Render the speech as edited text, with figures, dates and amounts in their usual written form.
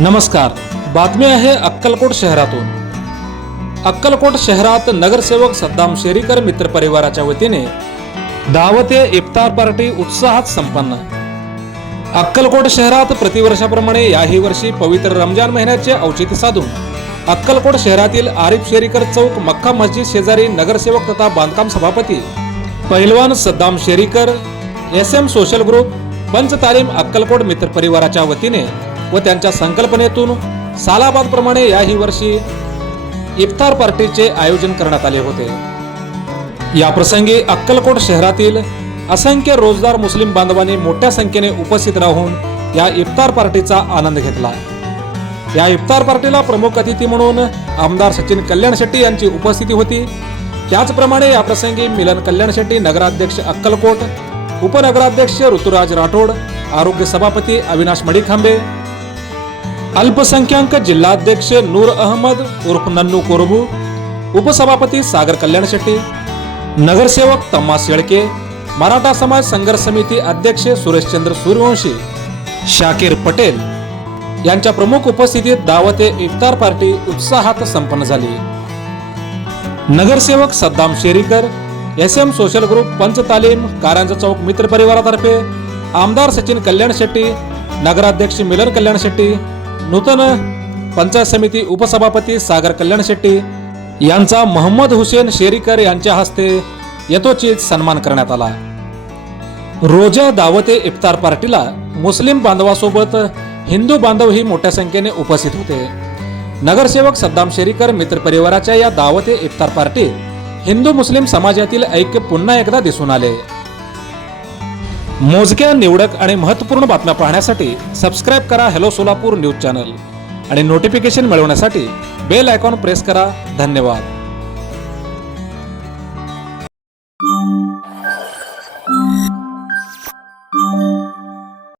नमस्कार, बातमी आहे अक्कलकोट शहरातून। अक्कलकोट शहरात नगरसेवक सद्दाम शेरीकर मित्र परिवाराच्या वतीने दावते इफ्तार पार्टी उत्साहात संपन्न। अक्कलकोट शहरात प्रतिवर्षाप्रमाणे याही वर्षी पवित्र रमजान महिन्याचे औचित्य साधून अक्कलकोट शहरातील आरिफ शेरीकर चौक मक्का मस्जिद शेजारी नगरसेवक तथा बांधकाम सभापती पहिलवान सद्दाम शेरीकर SM सोशल ग्रुप पंच तालीम अक्कलकोट मित्र परिवाराच्या वतीने व त्यांच्या संकल्पनेतून सालाबाद प्रमाणे याही वर्षी इफ्तार पार्टीचे आयोजन करण्यात आले होते। या प्रसंगी अक्कलकोट शहरातील असंख्य रोजदार मुस्लिम बांधवांनी मोठ्या संख्येने उपस्थित राहून या इफ्तार पार्टीचा आनंद घेतला। या इफ्तार पार्टीला प्रमुख अतिथी म्हणून आमदार सचिन कल्याण शेट्टी यांची उपस्थिती होती। त्याचप्रमाणे या प्रसंगी मिलन कल्याण शेट्टी नगराध्यक्ष अक्कलकोट, उपनगराध्यक्ष ऋतुराज राठोड, आरोग्य सभापती अविनाश मडीखांबे, अल्पसंख्याक जिल्हाध्यक्ष नूर अहमद उर्फ नन्नू कोरबू, उपसभापती सागर कल्याण शेट्टी, नगरसेवक तम्मास शेळके, मराठा समाज संघर्ष समिती अध्यक्ष सुरेशचंद्र सूर्यवंशी, शाकीर पटेल यांच्या प्रमुख उपस्थितीत दावते इफ्तार पार्टी उत्साहात संपन्न झाली। नगरसेवक सद्दाम शेरीकर, SM सोशल ग्रुप पंच तालीम कारंजा चौक मित्र परिवारातर्फे आमदार सचिन कल्याण शेट्टी, नगराध्यक्ष मिलन कल्याण शेट्टी, नूतन पंचायत समिती उपसभापती सागर कल्याण शेट्टी यांचा मोहम्मद हुसेन शेरीकर यांच्या हस्ते यथोचित सन्मान करण्यात आला। रोजा दावते इफ्तार पार्टीला मुस्लिम बांधवासोबत हिंदू बांधवही मोठ्या संख्येने उपस्थित होते। नगरसेवक सद्दाम शेरीकर मित्र परिवाराच्या या दावते इफ्तार पार्टीत हिंदू मुस्लिम समाजातील ऐक्य पुन्हा एकदा दिसून आले। मोजक्या निवडक आणि महत्त्वपूर्ण बातम्या पाहण्यासाठी सबस्क्राइब करा हेलो सोलापूर न्यूज चॅनल आणि नोटिफिकेशन मिळवण्यासाठी बेल आयकॉन प्रेस करा। धन्यवाद।